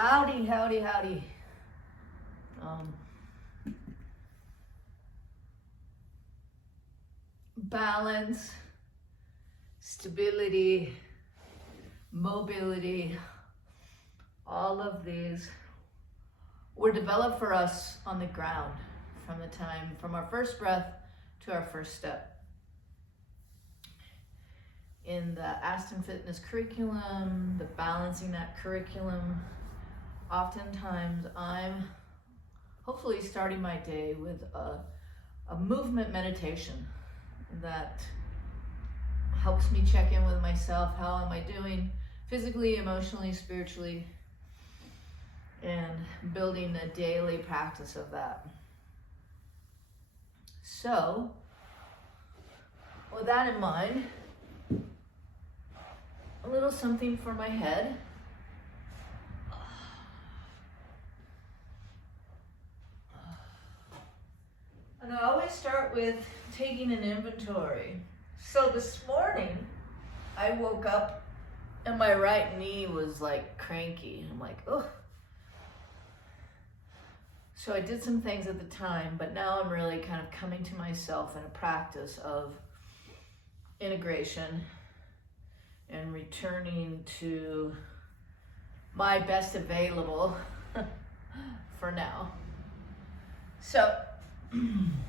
Howdy, howdy, howdy. Um, Balance, stability, mobility, all of these were developed for us on the ground from our first breath to our first step. In the Aston Fitness curriculum, the Balancing Act curriculum, oftentimes I'm hopefully starting my day with a movement meditation that helps me check in with myself. How am I doing physically, emotionally, spiritually, and building a daily practice of that. So, with that in mind, a little something for my head. And I always start with taking an inventory. So this morning, I woke up and my right knee was like cranky. I'm like, ugh. So I did some things at the time, but now I'm really kind of coming to myself in a practice of integration and returning to my best available for now. So I'm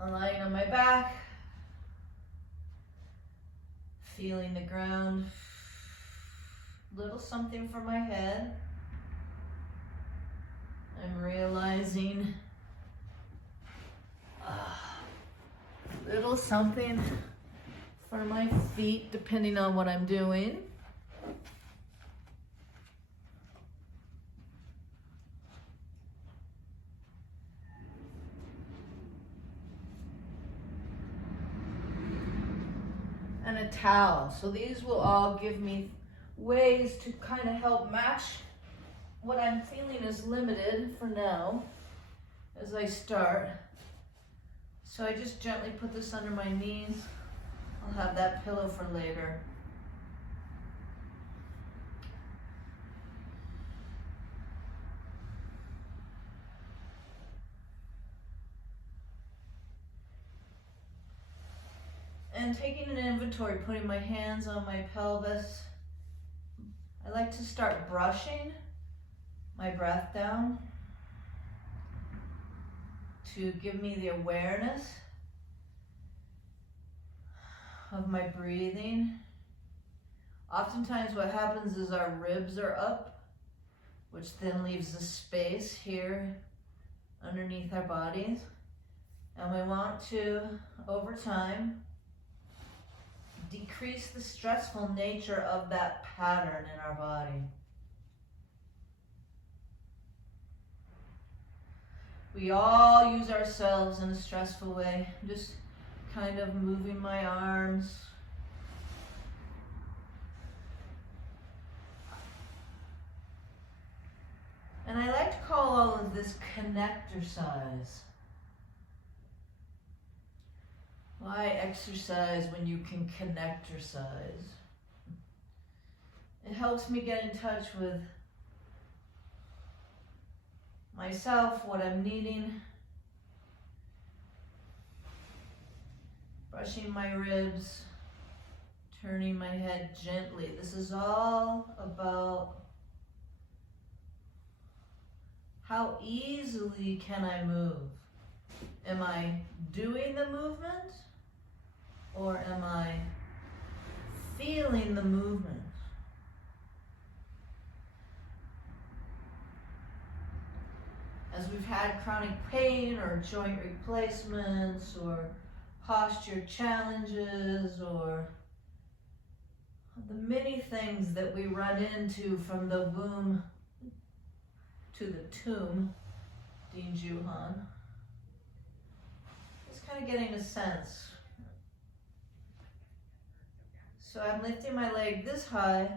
lying on my back, feeling the ground, little something for my head. I'm realizing little something for my feet, depending on what I'm doing. And a towel. So these will all give me ways to kind of help match what I'm feeling is limited for now as I start. So I just gently put this under my knees. I'll have that pillow for later. And taking an inventory, putting my hands on my pelvis. I like to start brushing my breath down to give me the awareness of my breathing. Oftentimes what happens is our ribs are up, which then leaves a space here underneath our bodies. And we want to, over time, decrease the stressful nature of that pattern in our body. We all use ourselves in a stressful way. Just kind of moving my arms. And I like to call all of this connectorcise. Why exercise when you can connectorcise? It helps me get in touch with myself, what I'm needing. Brushing my ribs, turning my head gently. This is all about how easily can I move? Am I doing the movement? Or am I feeling the movement? As we've had chronic pain or joint replacements or posture challenges or the many things that we run into from the womb to the tomb, Dean Juhan. Just kind of getting a sense. So I'm lifting my leg this high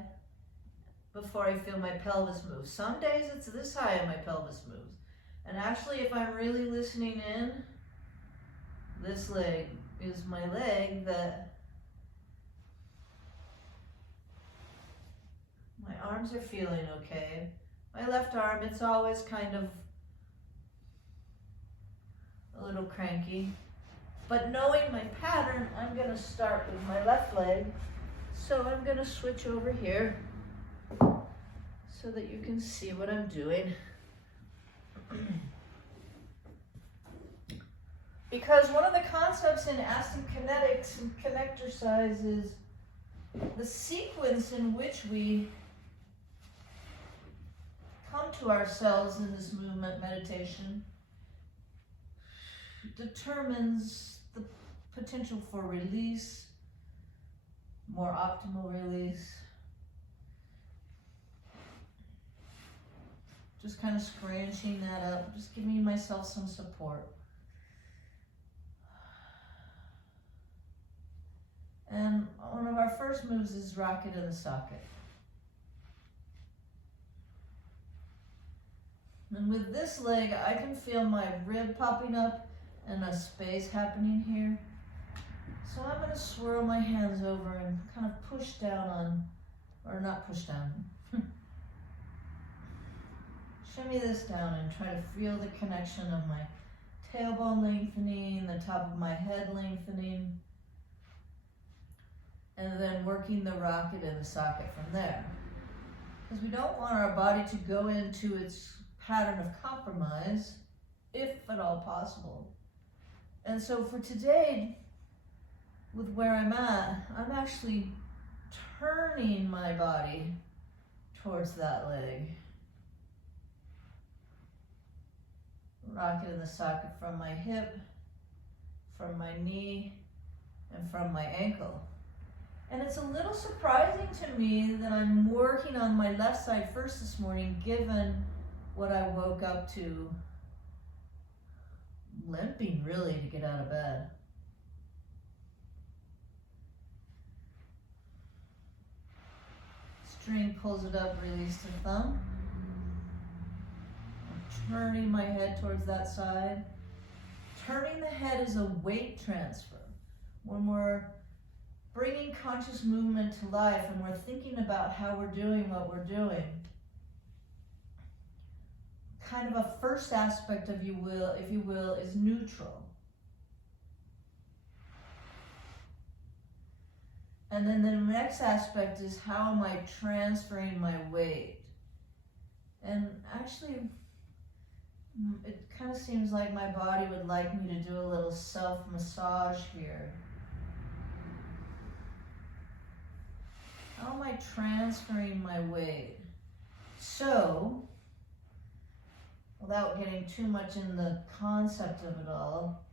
before I feel my pelvis move. Some days it's this high and my pelvis moves. And actually, if I'm really listening in, this leg is my leg that My arms are feeling okay. My left arm, it's always kind of a little cranky. But knowing my pattern, I'm gonna start with my left leg. So I'm gonna switch over here so that you can see what I'm doing. Because one of the concepts in Aston Kinetics and Connectorcise is the sequence in which we come to ourselves in this movement meditation determines the potential for release, more optimal release. Just kind of scrunching that up, just giving myself some support. And one of our first moves is rocket in the socket. And with this leg, I can feel my rib popping up and a space happening here. So I'm going to swirl my hands over and kind of push down on, or not push down, shimmy this down and try to feel the connection of my tailbone lengthening, the top of my head lengthening, and then working the rocket in the socket from there. Because we don't want our body to go into its pattern of compromise, if at all possible. And so for today, with where I'm at, I'm actually turning my body towards that leg. Rocket in the socket from my hip, from my knee, and from my ankle. And it's a little surprising to me that I'm working on my left side first this morning, given what I woke up to limping really to get out of bed. String pulls it up, release the thumb. I'm turning my head towards that side. Turning the head is a weight transfer. When we're bringing conscious movement to life and we're thinking about how we're doing what we're doing, kind of a first aspect of you will, if you will, is neutral. And then the next aspect is how am I transferring my weight? And actually, it kind of seems like my body would like me to do a little self-massage here. How am I transferring my weight? So, without getting too much in the concept of it all,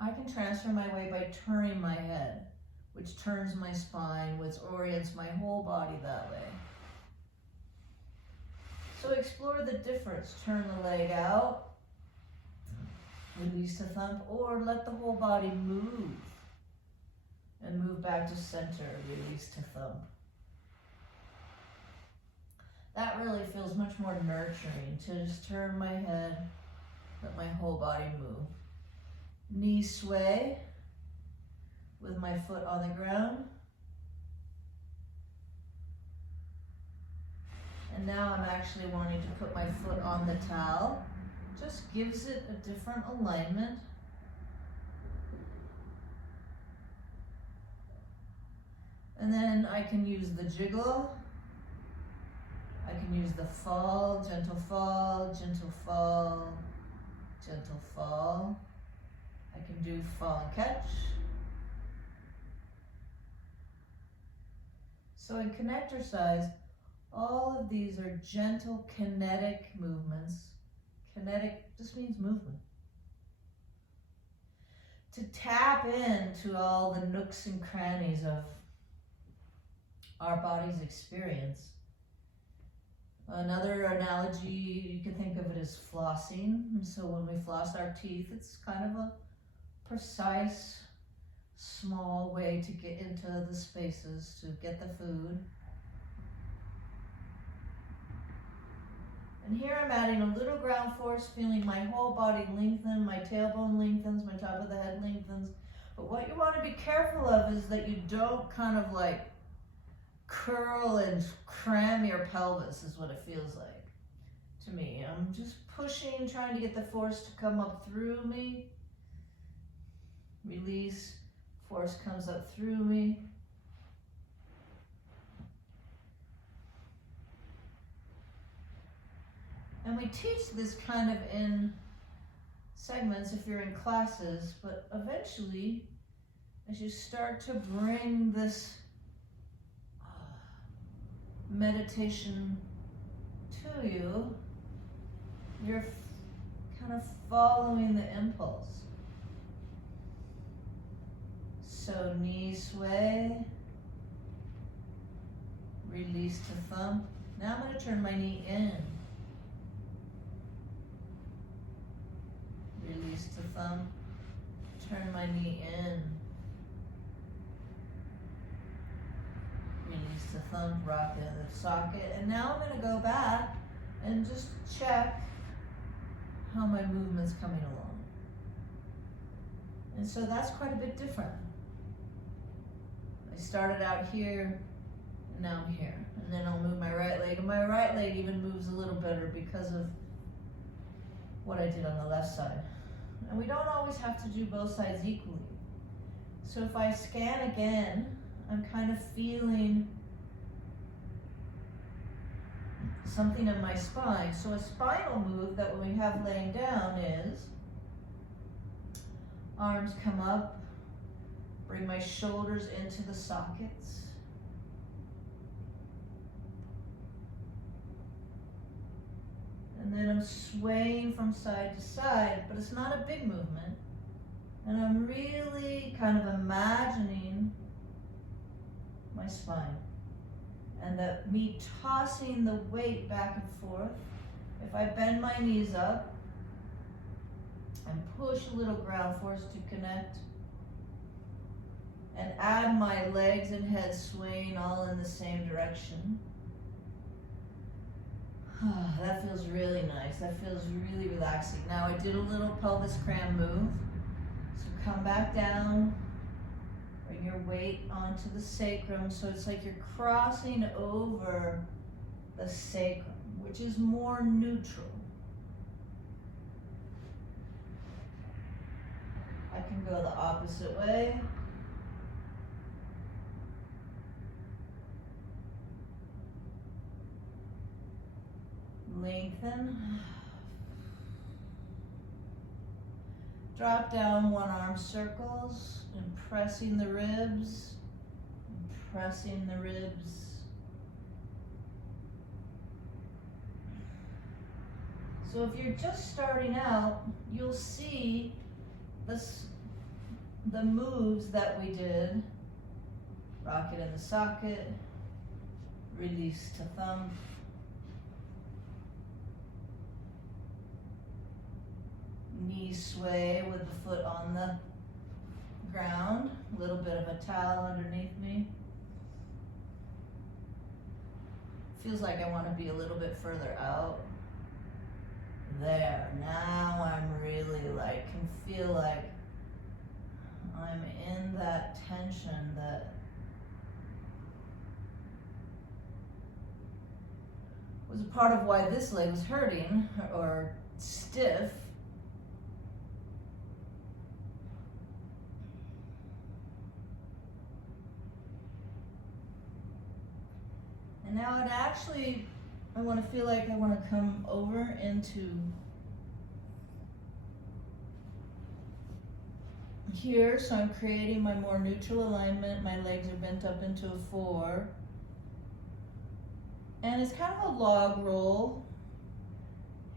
I can transfer my weight by turning my head, which turns my spine, which orients my whole body that way. So explore the difference. Turn the leg out, release the thumb, or let the whole body move. And move back to center, release to thumb. That really feels much more nurturing, to just turn my head, let my whole body move. Knee sway with my foot on the ground. And now I'm actually wanting to put my foot on the towel. Just gives it a different alignment. And then I can use the jiggle. I can use the fall, gentle fall, gentle fall, gentle fall. I can do fall and catch. So in Connectorcise, all of these are gentle kinetic movements. Kinetic just means movement. To tap into all the nooks and crannies of our body's experience. Another analogy, you can think of it as flossing. And so when we floss our teeth, it's kind of a precise, small way to get into the spaces, to get the food. And here I'm adding a little ground force, feeling my whole body lengthen, my tailbone lengthens, my top of the head lengthens. But what you want to be careful of is that you don't kind of like curl and cram your pelvis is what it feels like to me. I'm just pushing, trying to get the force to come up through me. Release, force comes up through me. And we teach this kind of in segments if you're in classes, but eventually, as you start to bring this meditation to you, you're kind of following the impulse. So knee sway, release to thumb. Now I'm going to turn my knee in. Release to thumb, turn my knee in. Release to thumb, rock in the socket. And now I'm going to go back and just check how my movement's coming along. And so that's quite a bit different. I started out here, and now I'm here. And then I'll move my right leg, and my right leg even moves a little better because of what I did on the left side. And we don't always have to do both sides equally. So if I scan again, I'm kind of feeling something in my spine. So a spinal move that we have laying down is arms come up, bring my shoulders into the sockets. And then I'm swaying from side to side, but it's not a big movement. And I'm really kind of imagining my spine. And that me tossing the weight back and forth. If I bend my knees up and push a little ground force to connect, and add my legs and head swaying all in the same direction. That feels really nice. That feels really relaxing. Now I did a little pelvis cram move. So come back down. Bring your weight onto the sacrum. So it's like you're crossing over the sacrum, which is more neutral. I can go the opposite way. Lengthen. Drop down, one arm circles, and pressing the ribs, pressing the ribs. So if you're just starting out, you'll see the moves that we did. Rocket in the socket, release to thumb. Knee sway with the foot on the ground, a little bit of a towel underneath me. Feels like I want to be a little bit further out. There, now I'm really can feel like I'm in that tension that was a part of why this leg was hurting or stiff. And now I want to feel like I want to come over into here. So I'm creating my more neutral alignment. My legs are bent up into a 4. And it's kind of a log roll.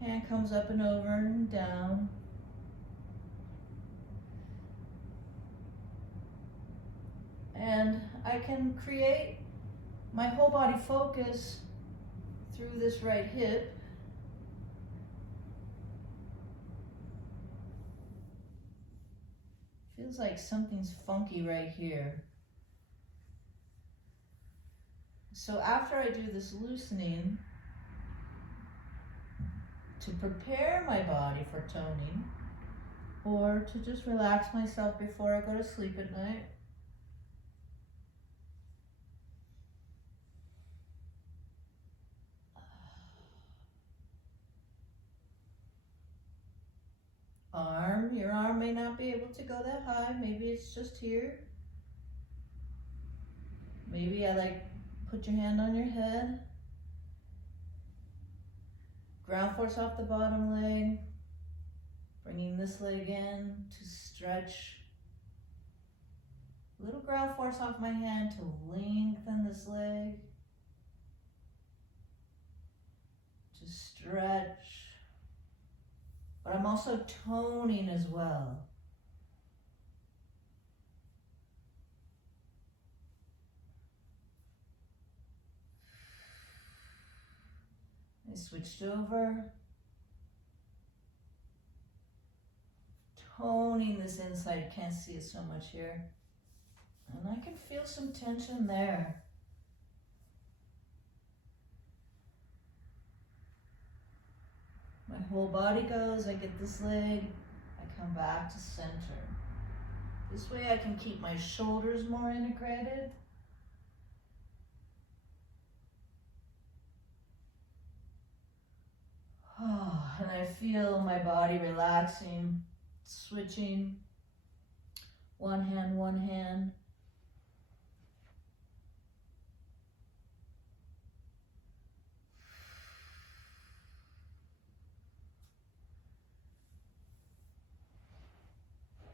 Hand comes up and over and down. And I can create my whole body focus through this right hip. Feels like something's funky right here. So after I do this loosening, to prepare my body for toning, or to just relax myself before I go to sleep at night, arm. Your arm may not be able to go that high. Maybe it's just here. Maybe put your hand on your head. Ground force off the bottom leg. Bringing this leg in to stretch. A little ground force off my hand to lengthen this leg. To stretch. But I'm also toning as well. I switched over. Toning this inside, can't see it so much here. And I can feel some tension there. My whole body goes, I get this leg, I come back to center. This way I can keep my shoulders more integrated. Oh, and I feel my body relaxing, switching. One hand, one hand.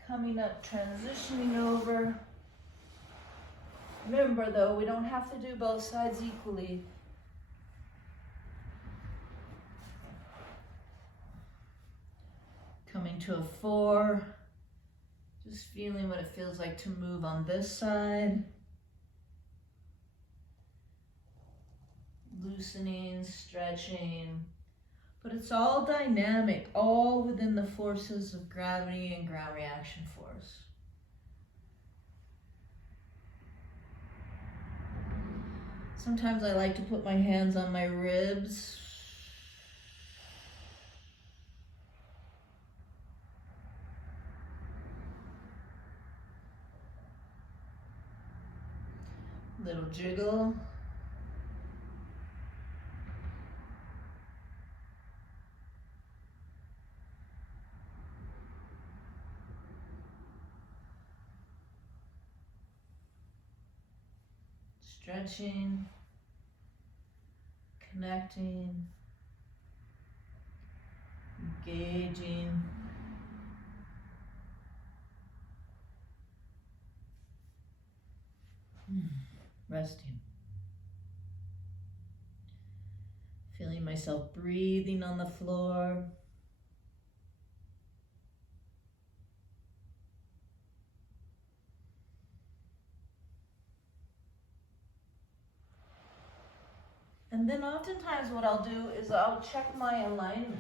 Coming up, transitioning over. Remember though, we don't have to do both sides equally. Coming to a 4. Just feeling what it feels like to move on this side. Loosening, stretching. But it's all dynamic, all within the forces of gravity and ground reaction force. Sometimes I like to put my hands on my ribs. Little jiggle. Stretching, connecting, engaging. Resting. Feeling myself breathing on the floor. And then oftentimes what I'll do is I'll check my alignment.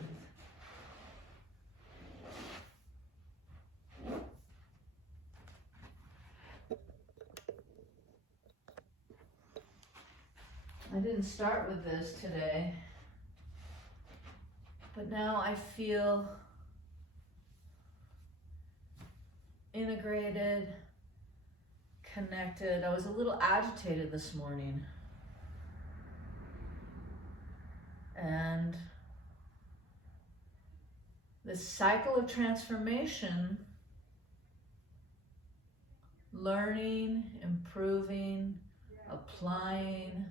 I didn't start with this today, but now I feel integrated, connected. I was a little agitated this morning. And this cycle of transformation, learning, improving, applying,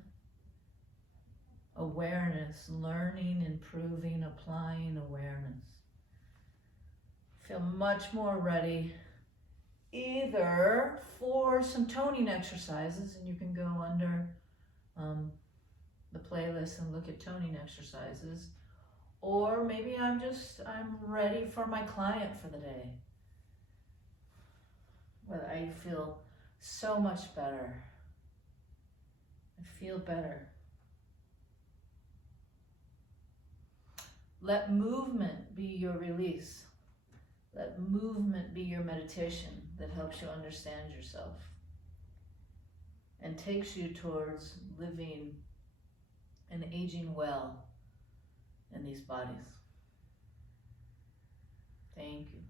awareness, learning, improving, applying awareness. Feel much more ready either for some toning exercises, and you can go under the playlist and look at toning exercises, or maybe I'm ready for my client for the day. But I feel so much better. I feel better. Let movement be your release. Let movement be your meditation that helps you understand yourself and takes you towards living and aging well in these bodies. Thank you.